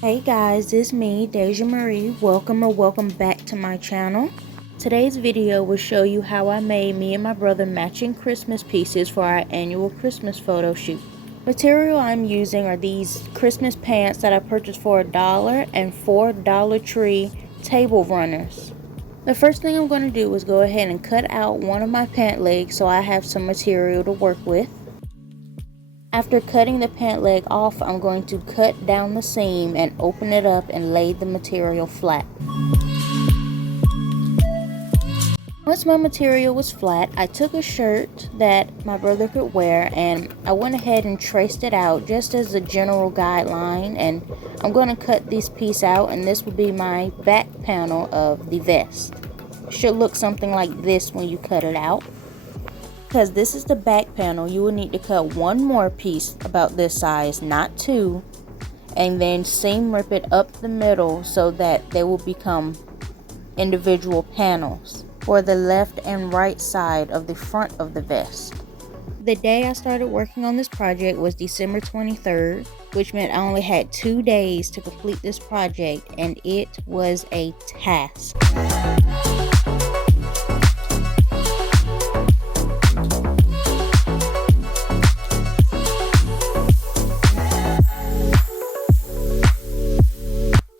Hey guys, it's me, Deja Marie. Welcome back to my channel. Today's video will show you how I made me and my brother matching Christmas pieces for our annual Christmas photo shoot. Material I'm using are these Christmas pants that I purchased for $1 and 4 Dollar Tree table runners. The first thing I'm going to do is go ahead and cut out one of my pant legs so I have some material to work with. After cutting the pant leg off, I'm going to cut down the seam and open it up and lay the material flat. Once my material was flat, I took a shirt that my brother could wear and I went ahead and traced it out just as a general guideline, and I'm going to cut this piece out, and this will be my back panel of the vest. It should look something like this when you cut it out. Because this is the back panel, you will need to cut one more piece about this size, not two, and then seam rip it up the middle so that they will become individual panels for the left and right side of the front of the vest. The day I started working on this project was December 23rd, which meant I only had 2 days to complete this project, and it was a task.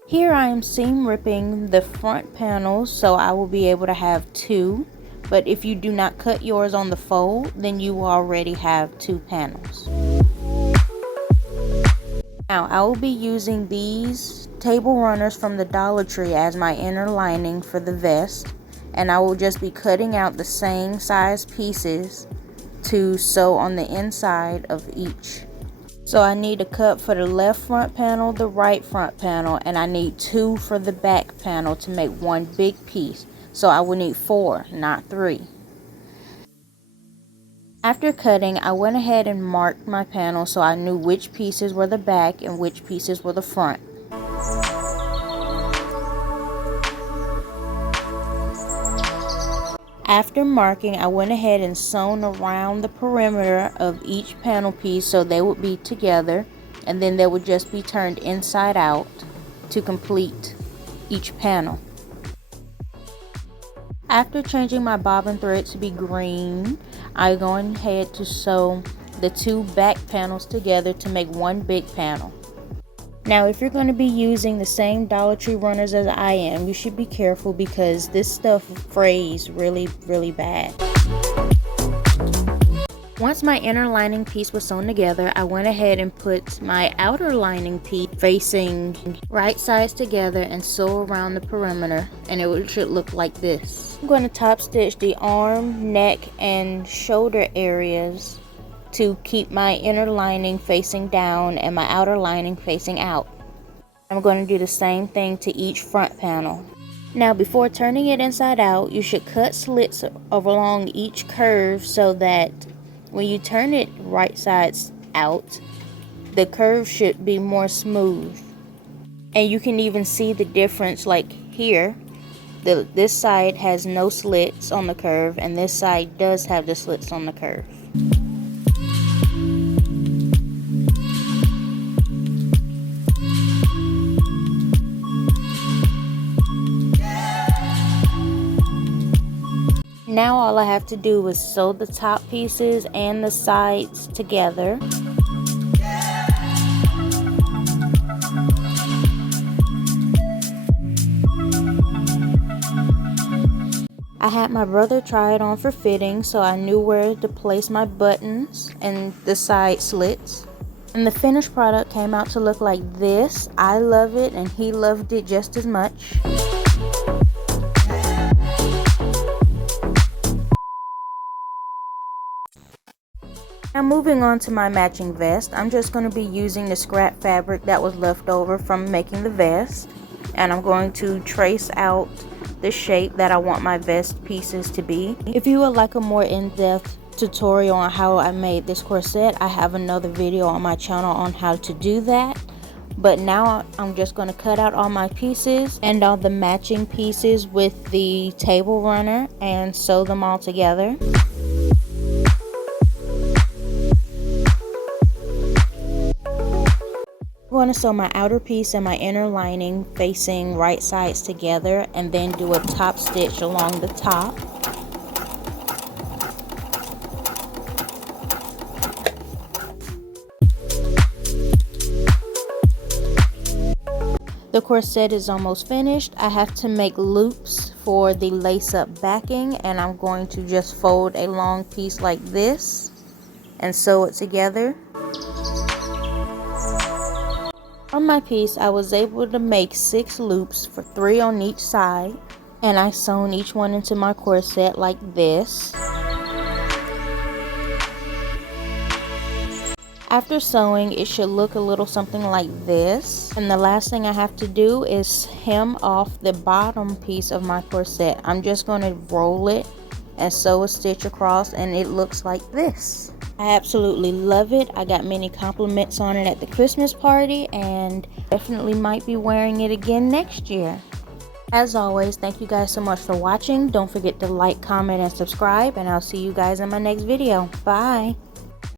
Here I am seam ripping the front panels so I will be able to have 2, but if you do not cut yours on the fold, then you will already have 2 panels. Now I will be using these table runners from the Dollar Tree as my inner lining for the vest, and I will just be cutting out the same size pieces to sew on the inside of each. So I need a cut for the left front panel, the right front panel, and I need 2 for the back panel to make one big piece. So I will need 4, not 3. After cutting, I went ahead and marked my panel so I knew which pieces were the back and which pieces were the front. After marking, I went ahead and sewn around the perimeter of each panel piece so they would be together, and then they would just be turned inside out to complete each panel. After changing my bobbin thread to be green, I'm going ahead to sew the 2 back panels together to make one big panel. Now, if you're going to be using the same Dollar Tree runners as I am, you should be careful because this stuff frays really bad. Once my inner lining piece was sewn together, I went ahead and put my outer lining piece facing right sides together and sew around the perimeter, and it should look like this. I'm going to top stitch the arm, neck, and shoulder areas to keep my inner lining facing down and my outer lining facing out. I'm going to do the same thing to each front panel. Now, before turning it inside out, you should cut slits along each curve so that when you turn it right sides out, the curve should be more smooth. And you can even see the difference, like here, this side has no slits on the curve and this side does have the slits on the curve. Now all I have to do is sew the top pieces and the sides together. I had my brother try it on for fitting, so I knew where to place my buttons and the side slits. And the finished product came out to look like this. I love it and he loved it just as much. Now moving on to my matching vest, I'm just going to be using the scrap fabric that was left over from making the vest, and I'm going to trace out the shape that I want my vest pieces to be. If you would like a more in-depth tutorial on how I made this corset, I have another video on my channel on how to do that. But now I'm just going to cut out all my pieces and all the matching pieces with the table runner and sew them all together. going to sew my outer piece and my inner lining facing right sides together, and then do a top stitch along the top. The corset is almost finished. I have to make loops for the lace-up backing, and I'm going to just fold a long piece like this and sew it together. On my piece, I was able to make 6 loops for 3 on each side, and I sewn each one into my corset like this. After sewing, it should look a little something like this. And the last thing I have to do is hem off the bottom piece of my corset. I'm just going to roll it and sew a stitch across, and it looks like this. I absolutely love it. I got many compliments on it at the Christmas party, and definitely might be wearing it again next year. As always, thank you guys so much for watching. Don't forget to like, comment, and subscribe, and I'll see you guys in my next video. Bye!